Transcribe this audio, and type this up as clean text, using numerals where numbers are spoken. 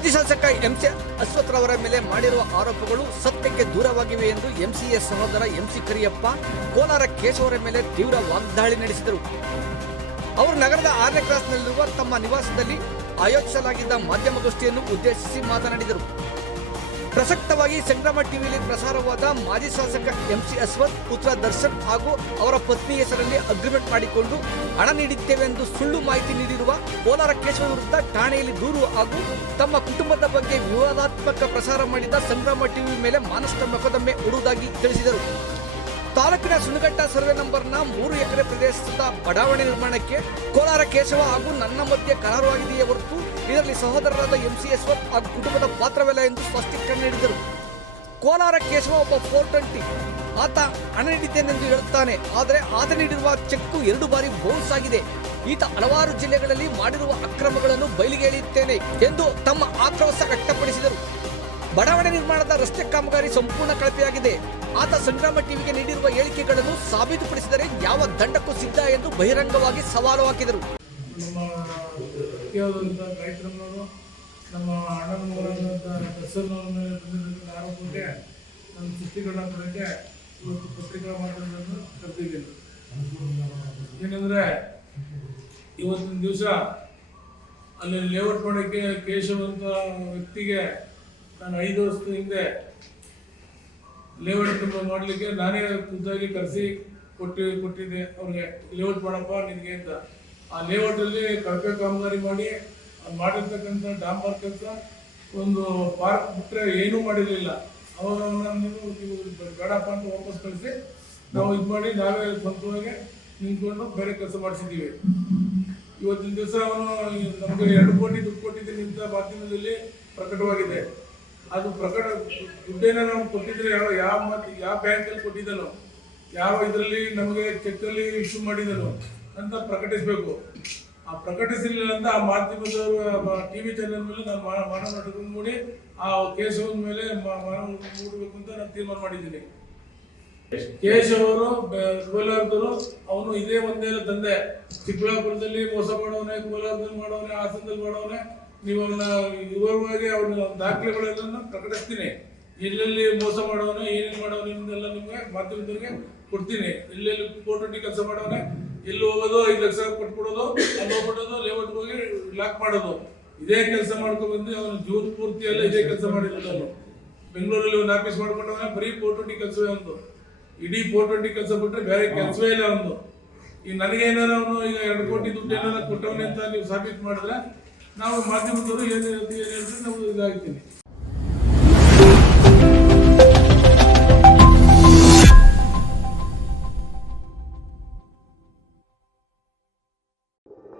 ಮಾಜಿ ಶಾಸಕ ಎಂಸಿ ಅಶ್ವಥ್ ರವರ ಮೇಲೆ ಮಾಡಿರುವ ಆರೋಪಗಳು ಸತ್ಯಕ್ಕೆ ದೂರವಾಗಿವೆ ಎಂದು ಎಂಸಿಎಸ್ ಸಹೋದರ ಎಂಸಿ ಕರಿಯಪ್ಪ ಕೋಲಾರ ಕೇಶವರ ಮೇಲೆ ತೀವ್ರ ವಾಗ್ದಾಳಿ ನಡೆಸಿದರು. ಅವರು ನಗರದ 6ನೇ ಕ್ರಾಸ್ನಲ್ಲಿರುವ ತಮ್ಮ ನಿವಾಸದಲ್ಲಿ ಆಯೋಜಿಸಲಾಗಿದ್ದ ಮಾಧ್ಯಮಗೋಷ್ಠಿಯನ್ನು ಉದ್ದೇಶಿಸಿ ಮಾತನಾಡಿದರು. ಪ್ರಸಕ್ತವಾಗಿ ಸಂಗ್ರಾಮ ಟಿವಿಯಲ್ಲಿ ಪ್ರಸಾರವಾದ ಮಾಜಿ ಶಾಸಕ ಎಂಸಿ ಅಶ್ವಥ್ ಪುತ್ರ ದರ್ಶನ್ ಹಾಗೂ ಅವರ ಪತ್ನಿ ಹೆಸರಲ್ಲಿ ಅಗ್ರಿಮೆಂಟ್ ಮಾಡಿಕೊಂಡು ಹಣ ನೀಡಿದ್ದೇವೆ ಎಂದು ಸುಳ್ಳು ಮಾಹಿತಿ ನೀಡಿರುವ ಕೋಲಾರ ಕೇಶವ ವಿರುದ್ಧ ಠಾಣೆಯಲ್ಲಿ ದೂರು ಹಾಗೂ ತಮ್ಮ ಕುಟುಂಬದ ಬಗ್ಗೆ ವಿವಾದಾತ್ಮಕ ಪ್ರಸಾರ ಮಾಡಿದ ಸಂಗ್ರಾಮ ಟಿವಿ ಮೇಲೆ ಮಾನಸಿಕ ಮೊಕದ್ದಮೆ ಹೂಡುವುದಾಗಿ ತಿಳಿಸಿದರು. ತಾಲೂಕಿನ ಸುಣಘಟ್ಟ ಸರ್ವೆ ನಂಬರ್ನ 3 ಎಕರೆ ಪ್ರದೇಶದ ಬಡಾವಣೆ ನಿರ್ಮಾಣಕ್ಕೆ ಕೋಲಾರ ಕೇಶವ ಹಾಗೂ ನನ್ನ ಮಧ್ಯೆ ಕರಾರುವಾಗಿದೆಯೇ ಹೊರತು ಇದರಲ್ಲಿ ಸಹೋದರರಾದ ಎಂಸಿ ಅಶ್ವಥ್ ಹಾಗೂ ಕುಟುಂಬದ ಪಾತ್ರವಿಲ್ಲ ಎಂದು ಸ್ಪಷ್ಟೀಕರಣ ನೀಡಿದರು. ಕೋಲಾರ ಕೇಶವ ಒಬ್ಬ 420 ಆತ ಹಣ ನೀಡಿದ್ದೇನೆಂದು ಹೇಳುತ್ತಾನೆ. ಆದರೆ ಆತ ನೀಡಿರುವ ಚೆಕ್ 2 ಬಾರಿ ಬೌನ್ಸ್ ಆಗಿದೆ. ಈತ ಹಲವಾರು ಜಿಲ್ಲೆಗಳಲ್ಲಿ ಮಾಡಿರುವ ಅಕ್ರಮಗಳನ್ನು ಬಯಲಿಗೆ ಎಳೆಯುತ್ತೇನೆ ಎಂದು ತಮ್ಮ ಆಕ್ರೋಶ ವ್ಯಕ್ತಪಡಿಸಿದರು. ಬಡಾವಣೆ ನಿರ್ಮಾಣದ ರಸ್ತೆ ಕಾಮಗಾರಿ ಸಂಪೂರ್ಣ ಕಳಪೆಯಾಗಿದೆ. ಆತ ಸಂಗ್ರಾಮ ಟಿವಿಗೆ ನೀಡಿರುವ ಹೇಳಿಕೆಗಳನ್ನು ಸಾಬೀತುಪಡಿಸಿದರೆ ಯಾವ ದಂಡಕ್ಕೂ ಸಿದ್ಧ ಎಂದು ಬಹಿರಂಗವಾಗಿ ಸವಾಲು ಹಾಕಿದರು. ನಮ್ಮ ಅಣ್ಣನವರಾದಂಥ ಆರೋಪಕ್ಕೆ ನಮ್ಮ ಸೃಷ್ಟಿಗಳನ್ನ ಕೊಡೋಕ್ಕೆ ಇವತ್ತು ಪತ್ರಿಕಾ ಮಾಧ್ಯಮಗಳನ್ನು ಕರೆದಿದ್ದೀನಿ. ಏನಂದರೆ ಇವತ್ತಿನ ದಿವಸ ಅಲ್ಲಿ ಲೇಔಟ್ ಮಾಡೋಕ್ಕೆ ಕೇಶವ್ ಅಂತ ವ್ಯಕ್ತಿಗೆ ನಾನು 5 ವರ್ಷದ ಹಿಂದೆ ಲೇಔಟ್ ಮಾಡಲಿಕ್ಕೆ ನಾನೇ ಖುದ್ದಾಗಿ ಕರೆಸಿ ಕೊಟ್ಟಿದ್ದೆ ಅವ್ರಿಗೆ. ಲೇಔಟ್ ಮಾಡಪ್ಪ ನಿನಗೆ ಅಂತ. ಆ ಲೇಔಟಲ್ಲಿ ಕಳಪೆ ಕಾಮಗಾರಿ ಮಾಡಿ ಮಾಡಿರ್ತಕ್ಕಂಥ ಡಾಂಬರ್ ಕೆಲಸ, ಒಂದು ಪಾರ್ಕ್ ಬಿಟ್ಟರೆ ಏನೂ ಮಾಡಿರಲಿಲ್ಲ. ಅವಾಗ ನೀವು ಬೇಡಪ್ಪ ಅಂತ ವಾಪಸ್ ಕಳಿಸಿ ನಾವು ಇದು ಮಾಡಿ ನಾವೇ ಸ್ವಂತವಾಗಿ ನಿಂತ್ಕೊಂಡು ಬೇರೆ ಕೆಲಸ ಮಾಡಿಸಿದ್ದೀವಿ. ಇವತ್ತಿನ ದಿವಸ ಅವನು ನಮಗೆ 2 ಕೋಟಿ ದುಡ್ಡು ಕೊಟ್ಟಿದ್ದೀನಿ ಅಂತ ಮಾಧ್ಯಮದಲ್ಲಿ ಪ್ರಕಟವಾಗಿದೆ. ಅದು ದುಡ್ಡೇನ ನಾವು ಕೊಟ್ಟಿದ್ರೆ ಯಾವ ಬ್ಯಾಂಕಲ್ಲಿ ಕೊಟ್ಟಿದ್ದನೋ, ಯಾವ ಇದರಲ್ಲಿ ನಮಗೆ ಚೆಕ್ಕಲ್ಲಿ ಇಶ್ಯೂ ಮಾಡಿದನೋ ಅಂತ ಪ್ರಕಟಿಸಬೇಕು. ಆ ಪ್ರಕಟಿಸಲಿಲ್ಲ ಅಂತ ಆ ಮಾಧ್ಯಮದವರು ಟಿವಿ ಚಾನೆಲ್ ಮೇಲೆ ನಾನು ಮಾನವ ನಾಟಕ ಮಾಡಿ ಆ ಕೇಶವನ ಮೇಲೆ ಮಾನವ ಮೂಡಬೇಕು ಅಂತ ನಾನು ತೀರ್ಮಾನ ಮಾಡಿದ್ದೀನಿ. ಕೇಶವ್ ಅವರು ಕೋಲಾರದವರು, ಅವನು ಇದೇ ಒಂದೇ ದಂಧೆ. ಚಿಕ್ಕಬಳ್ಳಾಪುರದಲ್ಲಿ ಮೋಸ ಮಾಡೋನೆ, ಕೋಲಾರದಲ್ಲಿ ಮಾಡೋನೆ, ಹಾಸನದಲ್ಲಿ ಮಾಡೋನೆ. ನೀವು ಅವನ್ನ ವಿವರವಾಗಿ ಅವ್ರನ್ನ ದಾಖಲೆಗಳೆಲ್ಲ ಪ್ರಕಟಿಸ್ತೀನಿ. ಎಲ್ಲೆಲ್ಲಿ ಮೋಸ ಮಾಡೋನು, ಏನೇನು ಮಾಡೋನು ನಿಮ್ದೆಲ್ಲ ನಿಮ್ಗೆ ಮಾಧ್ಯಮದವ್ರಿಗೆ ಕೊಡ್ತೀನಿ. ಎಲ್ಲೆಲ್ಲಿ ಫೋಟೋಟಿ ಕೆಲಸ ಮಾಡೋನೆ, ಎಲ್ಲಿ ಹೋಗೋದು 5 ಲಕ್ಷ ಕೊಟ್ಬಿಡೋದು, ಅಲ್ಲಿ ಹೋಗ್ಬಿಡೋದು, ಲೇಔಟ್ ಹೋಗಿ ಲಾಕ್ ಮಾಡೋದು, ಇದೇ ಕೆಲಸ ಮಾಡ್ಕೊಂಡು ಬಂದು ಅವನು ಜೂನ್ ಪೂರ್ತಿಯಲ್ಲ ಇದೇ ಕೆಲಸ ಮಾಡಿರೋದು. ಬೆಂಗಳೂರಲ್ಲಿ ಒಂದು ಆಫೀಸ್ ಮಾಡ್ಕೊಂಡವನ ಬರೀ ಫೋಟೋಟಿ ಕೆಲಸವೇ ಒಂದು. ಇಡೀ ಫೋಟೋಟಿ ಕೆಲಸ ಬಿಟ್ಟರೆ ಬೇರೆ ಕೆಲಸವೇ ಇಲ್ಲ ಒಂದು. ಈಗ ನನಗೇನಾರ ಅವನು ಈಗ 2 ಕೋಟಿ ದುಡ್ಡು ಏನಾರ ಕೊಟ್ಟವನೇ ಅಂತ ನೀವು ಸಾಬೀತು ಮಾಡಿದ್ರೆ ನಾವು ಮಾಧ್ಯಮದವರು ಏನು ಹೇಳ್ತೀವಿ ನಾವು ಇದಾಗ್ತೀನಿ.